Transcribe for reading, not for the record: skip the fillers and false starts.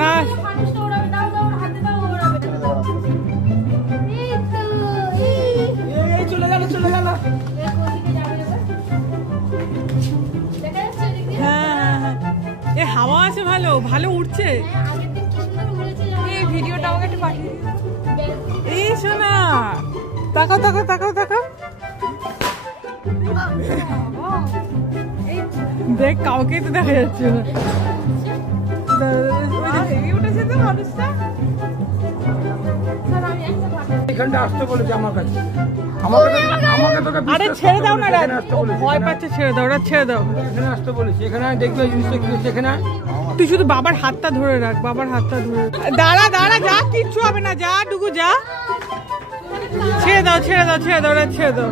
না চলে গেল চলে গেল। হ্যাঁ এ হাওয়া আছে ভালো ভালো উঠছে। এই ভিডিওটা আমাকে একটু পাঠিয়ে এই শোনা তাকাও তাকাও তাকাও তাকাও দেখ কাউকে তো দেখা যাচ্ছে না। উঠেছে তো মানুষটা এখানটা আসতে বলেছে আমার কাছে। আরে ছেড়ে দাও না ভয় পাচ্ছে ছেড়ে দাও ওরা ছেড়ে দাও। এখানে আসতে বলেছি এখানে দেখবে জিনিসটা কি হচ্ছে এখানে। তুই শুধু বাবার হাতটা ধরে রাখ বাবার হাতটা ধরে দাঁড়া দাঁড়া যা কিচ্ছু হবে না যা ডুগু যা। ছেড়ে দাও ছেড়ে দাও ছেড়ে দাও ওরা ছেড়ে দাও।